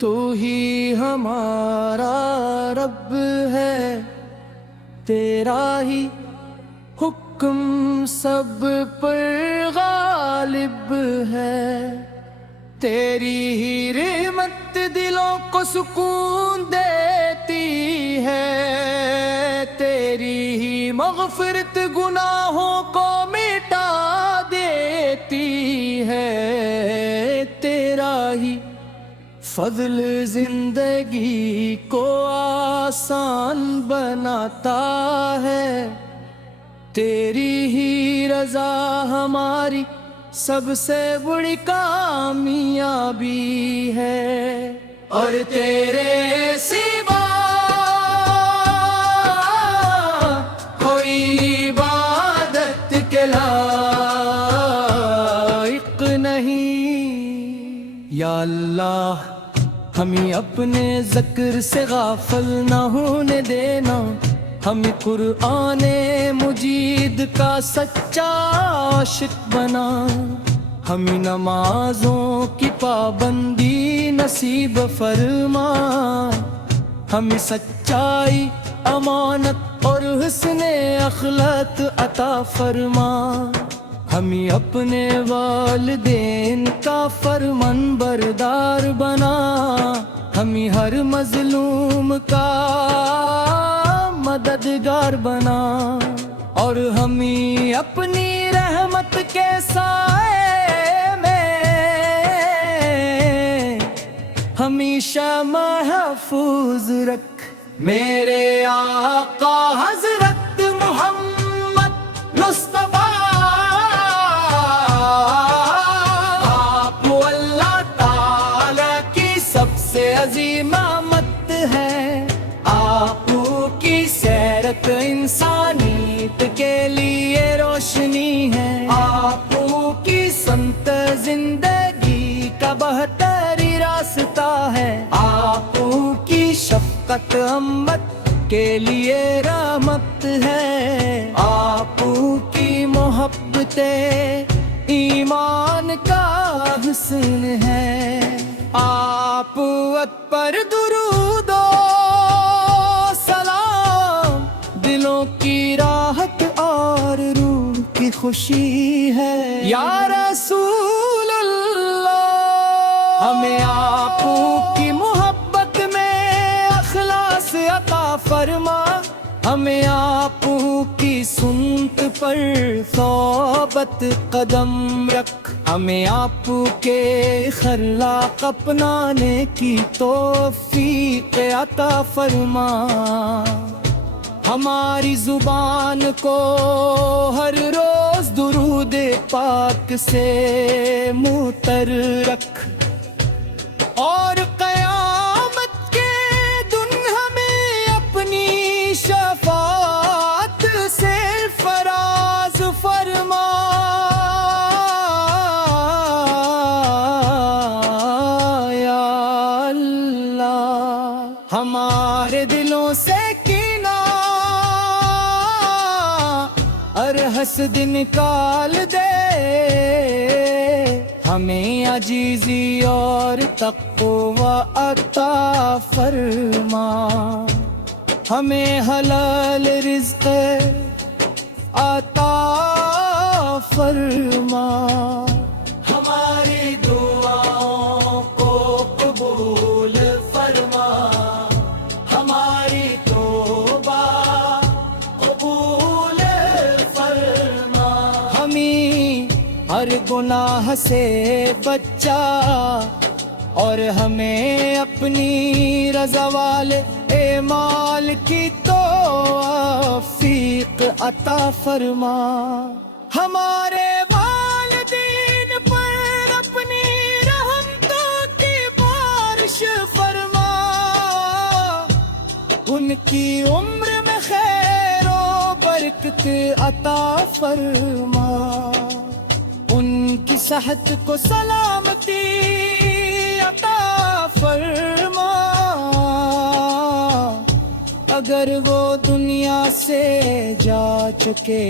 تو ہی ہمارا رب ہے، تیرا ہی حکم سب پر غالب ہے، تیری ہی رحمت دلوں کو سکون دیتی ہے، تیری ہی مغفرت گناہوں کو مٹا دیتی ہے، تیرا ہی فضل زندگی کو آسان بناتا ہے، تیری ہی رضا ہماری سب سے بڑی کامیابی ہے، اور تیرے سوا کوئی عبادت کے لائق نہیں۔ یا اللہ ہمیں اپنے ذکر سے غافل نہ ہونے دینا، ہمیں قرآن مجید کا سچا عاشق بنا، ہمیں نمازوں کی پابندی نصیب فرما، ہمیں سچائی، امانت اور حسن اخلاق عطا فرما، ہمیں اپنے والدین کا فرمان بردار بنا، ہمیں ہر مظلوم کا مددگار بنا، اور ہمیں اپنی رحمت کے سائے میں ہمیشہ محفوظ رکھ۔ میرے آقا حضرت محمد مصطفیٰ عظیم آمد ہے، آپ کی سیرت انسانیت کے لیے روشنی ہے، آپ کی سمت زندگی کا بہتر راستہ ہے، آپ کی شفقت امت کے لیے رحمت ہے، آپ کی محبت ایمان کا حسن ہے، آپ پر درود و سلام دلوں کی راحت اور روح کی خوشی ہے، یا رسول اللہ ہمیں آپ کی محبت میں اخلاص عطا فرما، ہمیں آپ کی سنت پر ثابت قدم رکھ، ہمیں آپ کے اخلاق اپنانے کی توفیق عطا فرما، ہماری زبان کو ہر روز درود پاک سے معطر رکھ، اور قیامت کے دن ہمیں اپنی شفاعت سے فراز فرما، یا اللہ ہمارے دلوں سے کینہ اور حسد نکال دے، ہمیں عجیزی اور تقوی عطا فرما، ہمیں حلال رزق عطا فرما، ہماری دعاؤں کو قبول فرما، ہماری توبہ قبول فرما، ہمیں ہر گناہ سے بچا، اور ہمیں اپنی رضا والے اعمال کی توفیق عطا فرما، ہمارے والدین پر اپنی رحم کی عمر میں خیر و برکت عطا فرما، ان کی صحت کو سلامتی عطا فرما، اگر وہ دنیا سے جا چکے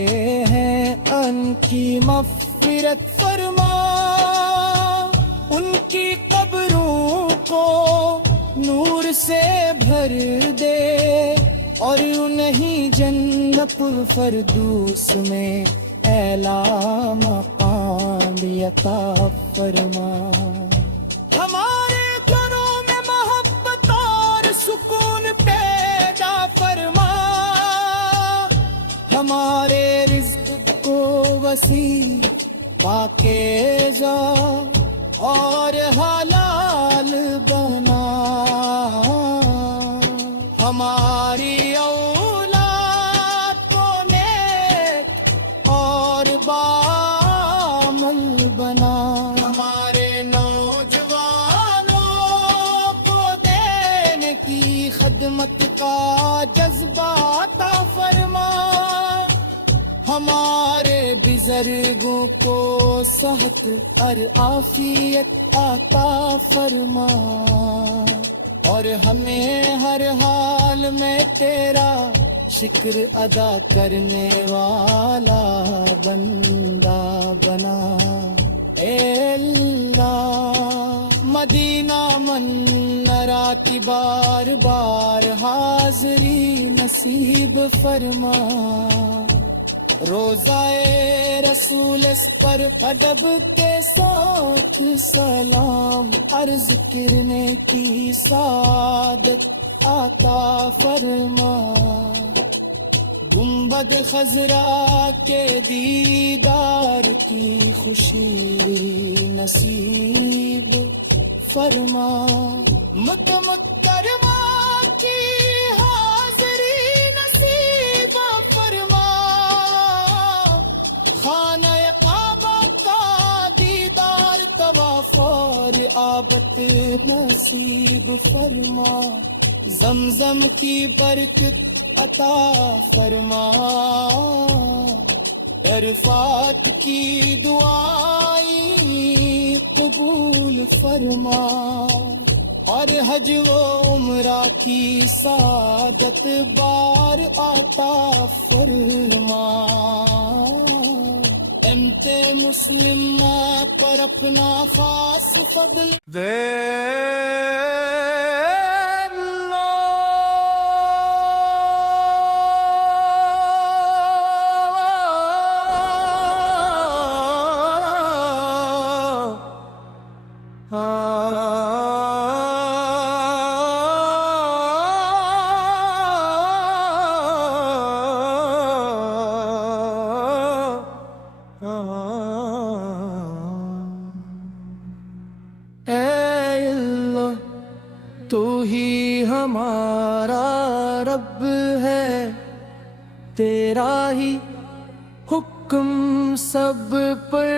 ہیں ان کی مغفرت فرما، ان کی قبروں کو نور سے بھر دے اور انہیں جنت الفردوس میں اعلیٰ مقام عطا فرما، ہمارے گھروں میں محبت اور سکون پیدا فرما، ہمارے رزق کو وسیع پاکیزہ اور حلال بنا، ہماری اولاد کو نیک اور بعمل بنا، ہمارے نوجوانوں کو دین کی خدمت کا جذبہ عطا فرما، ہمارے بزرگوں کو صحت اور عافیت عطا فرما، اور ہمیں ہر حال میں تیرا شکر ادا کرنے والا بندہ بنا، اے اللہ مدینہ منورہ کی بار بار حاضری نصیب فرما، روضہ رسول اس پر ادب کے ساتھ سلام عرض کرنے کی سعادت عطا فرما، گنبد خضرا کے دیدار کی خوشی نصیب فرما، مکہ مکرمہ کی حاضری نصیب فرما، خانہ کعبہ کا دیدار طواف اور عابد نصیب فرما، زمزم کی برکت عطا فرما، عرفات کی دعائیں قبول فرما، اور حج و عمرہ کی سعادت بار عطا فرما، امت مسلمہ پر اپنا خاص فضل دے تو ہی ہمارا رب ہے، تیرا ہی حکم سب پر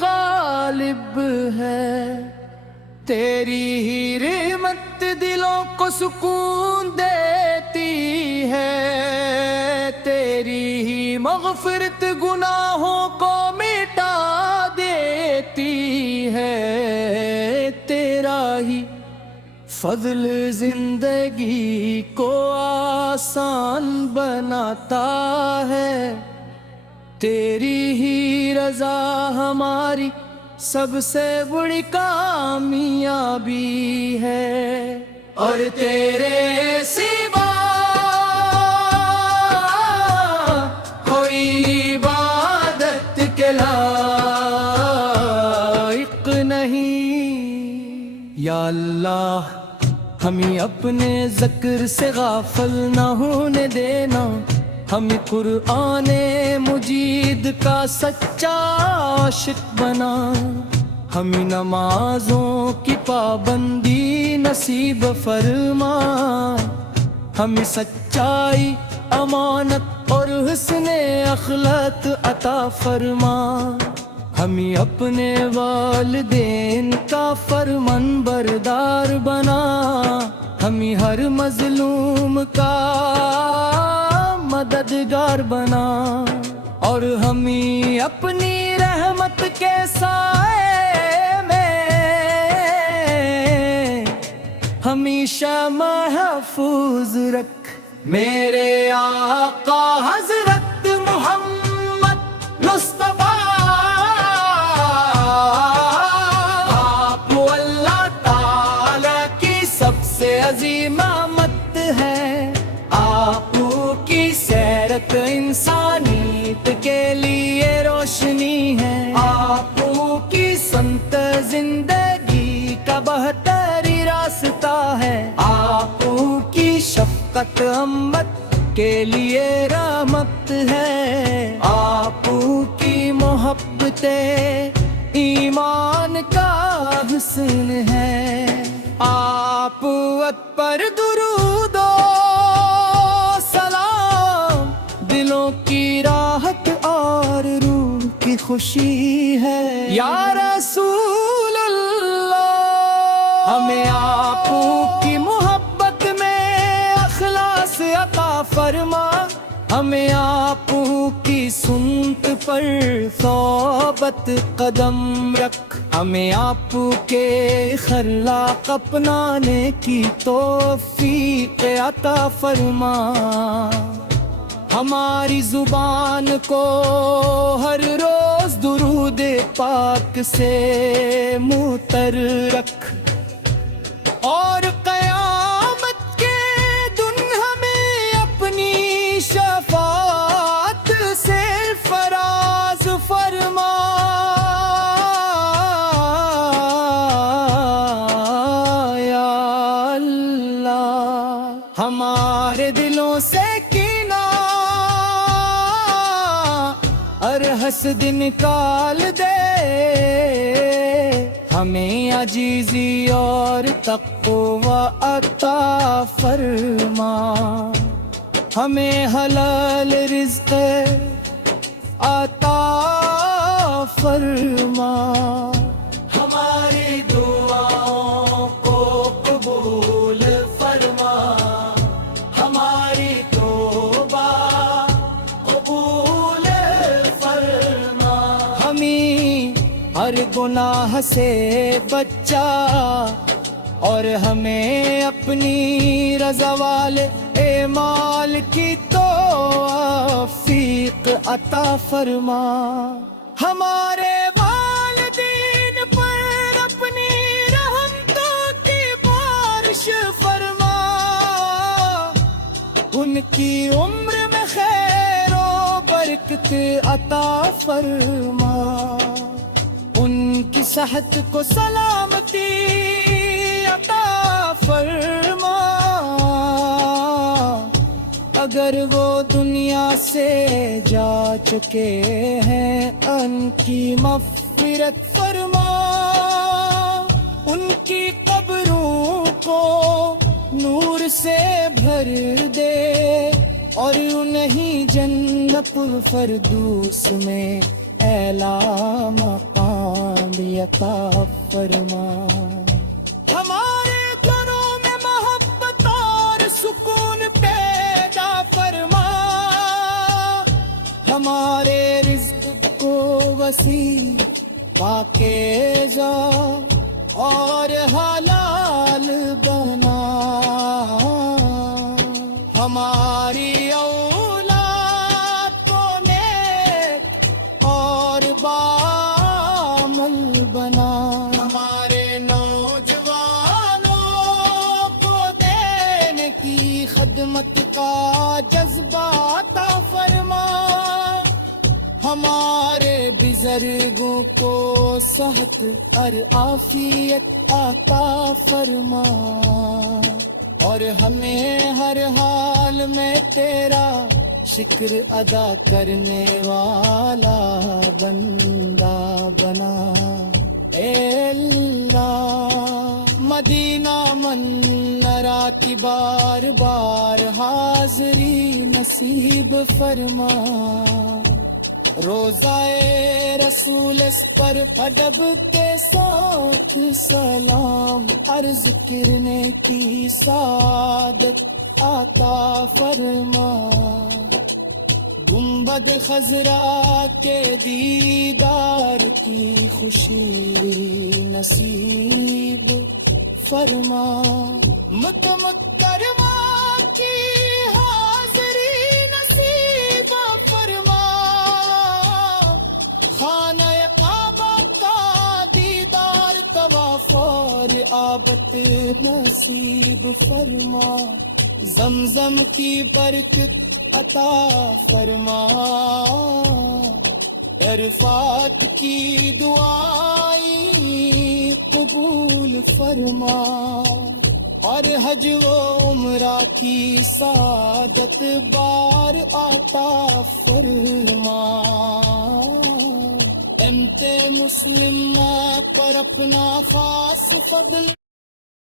غالب ہے، تیری ہی رحمت دلوں کو سکون دیتی ہے، تیری ہی مغفرت گناہوں کو مٹا دیتی ہے، تیرا ہی فضل زندگی کو آسان بناتا ہے، تیری ہی رضا ہماری سب سے بڑی کامیابی ہے، اور تیرے سوا کوئی عبادت کے لائق نہیں، یا اللہ ہمیں اپنے ذکر سے غافل نہ ہونے دینا، ہمیں قرآن مجید کا سچا عاشق بنا، ہمیں نمازوں کی پابندی نصیب فرما، ہمیں سچائی امانت اور حسن اخلاق عطا فرما، ہمیں اپنے والدین کا فرمان بردار بنا، ہمیں ہر مظلوم کا مددگار بنا، اور ہمیں اپنی رحمت کے سائے میں ہمیشہ محفوظ رکھ۔ میرے آقا حضرت محمد مصطفیٰ، آپ اللہ تعالی کی سب سے عظیم نعمت ہے۔ آپ کی سیرت انسانیت کے لیے روشنی ہے، آپ کی سنت زندگی کا بہتر راستہ ہے، آپ کی شفقت امت کے لیے رحمت ہے، آپ کی محبت ایمان کا حسن ہے۔ آپ پر درود و سلام، دلوں کی راحت اور روح کی خوشی ہے۔ یا رسول اللہ، ہمیں آپ کی محبت میں اخلاص عطا فرما، ہمیں آپ کی سنت پر ثابت قدم رکھ، ہمیں آپ کے اخلاق اپنانے کی توفیق عطا فرما۔ ہماری زبان کو ہر روز درود پاک سے معطر رکھ، اور قیامت کے دن ہمیں اپنی شفاعت سے فراز فرما۔ یا اللہ، ہمارے دلوں سے کینہ اور حسد نکال دے، ہمیں عجیزی اور تقوی عطا فرما، ہمیں حلال رزق عطا فرما، ہماری دعاؤں کو قبول فرما، ہماری توبہ قبول فرما، ہمیں ہر گناہ سے بچا، اور ہمیں اپنی رضا والے اعمال کی توفیق عطا فرما۔ ہمارے والدین پر اپنی رحمتوں کی بارش فرما، ان کی عمر میں خیر و برکت عطا فرما، ان کی صحت کو سلامتی عطا فرما، اگر وہ دنیا سے جا چکے ہیں ان کی مغفرت فرما، ان کی قبروں کو نور سے بھر دے، اور انہیں جنت الفردوس میں اعلیٰ مقام عطا فرما۔ ہمارے گھروں میں محبت اور سکون پیدا فرما، ہمارے رزق کو وسیع پاکیزہ اور حلال بنا، ہماری اولاد کو نیک اور بعمل بنا، ہمارے نوجوانوں کو دینے کی خدمت کا جذبہ عطا فرما، ہمارے بزرگوں کو صحت اور عافیت عطا فرما، اور ہمیں ہر حال میں تیرا شکر ادا کرنے والا بندہ بنا۔ اے اللہ، مدینہ منورہ کی بار بار حاضری نصیب فرما، روزائے رسول اس پر ادب کے ساتھ سلام، عرض کرنے کی سعادت عطا فرما، گنبد خضرا کے دیدار کی خوشی نصیب فرما، مکہ مکرمہ کی حاضری نصیب فرما، خانہ کعبہ کا دیدار طواف اور آبت نصیب فرما، زمزم کی برکت عطا فرما، عرفات کی دعائیں قبول فرما، اور حج و عمرہ کی سعادت بار عطا فرما، امت مسلمہ پر اپنا خاص فضل